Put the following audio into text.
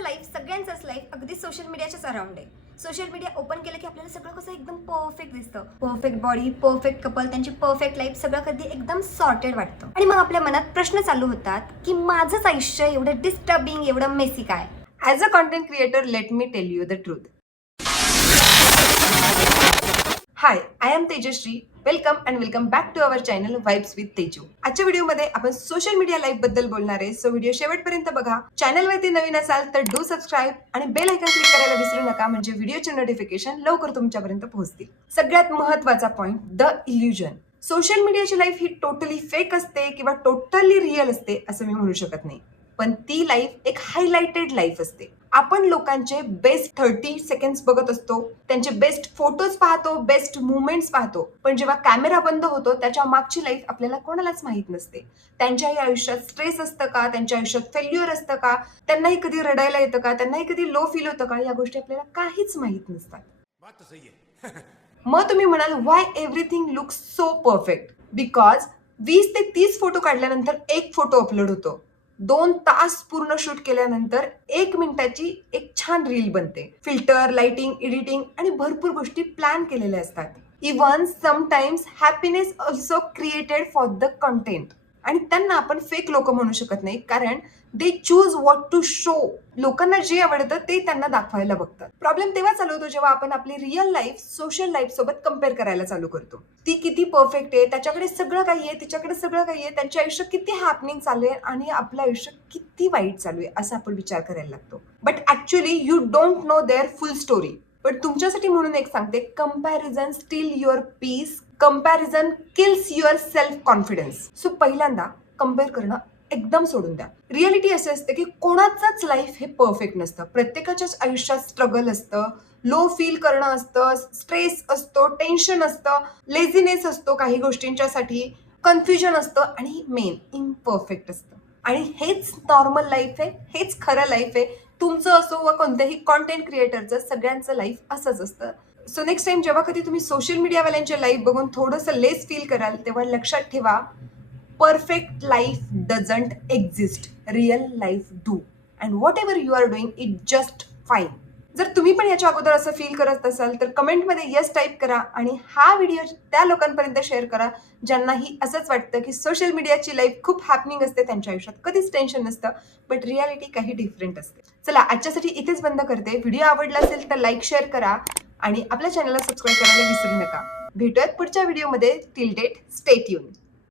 आपलं life, सगळ्यांचंच life अगदी social मीडियाच्याच around आहे. सोशल मीडिया ओपन केलं की आपल्याला सगळं कसं एकदम परफेक्ट दिसतं. परफेक्ट बॉडी, परफेक्ट कपल, त्यांची परफेक्ट लाईफ, सगळं कधी एकदम सॉर्टेड वाटतं. आणि मग आपल्या मनात प्रश्न चालू होतात की माझंच आयुष्य एवढं डिस्टर्बिंग, एवढं मेसी काय? As a content creator, let me tell you the truth. Hi, I am Tejashree. Welcome and welcome back to our channel Vibes with Teju. आजच्या व्हिडिओमध्ये आपण सोशल मीडिया लाईफ बद्दल बोलणार आहे. सो व्हिडिओ शेवटपर्यंत बघा. चॅनलवरती नवीन असाल तर डू सबस्क्राईब आणि बेल आयकॉन क्लिक करायला विसरू नका, म्हणजे व्हिडिओचे नोटिफिकेशन लवकर तुमच्यापर्यंत पोहोचतील. सगळ्यात महत्त्वाचा पॉइंट, द इल्युजन. सोशल मीडियाची लाईफ ही टोटली फेक असते किंवा टोटली रिअल असते असं मी म्हणू शकत नाही, पण ती लाईफ एक हायलाइटेड लाईफ असते. आपण लोकांचे बेस्ट 30 सेकंड्स बघत असतो, त्यांचे बेस्ट फोटोज पाहतो, बेस्ट मुवमेंट्स पाहतो, पण जेव्हा कॅमेरा बंद होतो त्याच्या मागची लाईफ आपल्याला कोणालाच माहित नसते. त्यांच्याही आयुष्यात स्ट्रेस असतं का, त्यांच्या आयुष्यात फेल्युअर असतं का, त्यांनाही कधी रडायला येतं का, त्यांनाही कधी लो फील होतं का, या गोष्टी आपल्याला काहीच माहित नसतात. मग तुम्ही म्हणाल, why everything looks so perfect? Because 20 ते 30 फोटो काढल्यानंतर एक फोटो अपलोड होतो. 2 तास पूर्ण शूट केल्यानंतर 1 मिनिटाची एक छान रील बनते. फिल्टर, लाइटिंग, एडिटिंग आणि भरपूर गोष्टी प्लॅन केलेल्या असतात. Even sometimes happiness also created for the content. आणि त्यांना आपण फेक लोक म्हणू शकत नाही, कारण they choose what to show. लोकांना जे आवडतं ते त्यांना दाखवायला बघतात. प्रॉब्लेम तेव्हा चालू होतो जेव्हा आपण आपली रिअल लाईफ सोशल लाईफ सोबत कम्पेअर करायला चालू करतो. ती किती परफेक्ट आहे, त्याच्याकडे सगळं काही आहे, तिच्याकडे सगळं काही आहे, त्यांचे आयुष्य किती हॅपनिंग चालू आहे आणि आपलं आयुष्य किती वाईट चालू आहे असा आपण विचार करायला लागतो. But actually you don't know their full story. पण तुमच्यासाठी म्हणून एक सांगते, comparison steal your peace, comparison kills your self confidence. So पहिल्यांदा कम्पेअर करणं एकदम सोडून द्या. रिअलिटी असे असते की कोणाचंच लाईफ हे परफेक्ट नसतं. प्रत्येकाच्याच आयुष्यात स्ट्रगल असतं, लो फील करणं असतं, स्ट्रेस असतो, टेन्शन असतं, लेझीनेस असतो काही गोष्टींच्यासाठी, कन्फ्युजन असतं आणि मेन इम्परफेक्ट असतं. आणि हेच नॉर्मल लाईफ आहे, हेच खरं लाईफ आहे. तुमचं असो व कोणत्याही कॉन्टेंट क्रिएटरचं, सगळ्यांचं लाईफ असंच असतं. सो नेक्स्ट टाइम जेव्हा कधी तुम्ही सोशल मीडियावाल्यांचे लाईफ बघून थोडंसं लेस फील कराल, तेव्हा लक्षात ठेवा, perfect life doesn't exist, real life do, and whatever you are doing it just fine. जर तुम्ही पण याच्या अगोदर असं फील करत असाल तर कमेंटमध्ये यस टाईप करा आणि हा व्हिडिओ त्या लोकांपर्यंत शेअर करा ज्यांनाही असंच वाटतं की सोशल मीडियाची लाईफ खूप हॅपनिंग असते, त्यांच्या आयुष्यात कधीच टेन्शन नसतं, बट रियालिटी काही डिफरंट असते. चला, आजच्यासाठी इथेच बंद करते. व्हिडिओ आवडला असेल तर लाईक, शेअर करा आणि आपल्या चॅनलला सबस्क्राईब करायला विसरू नका. भेटूयात पुढच्या व्हिडिओमध्ये. Till date, stay tune.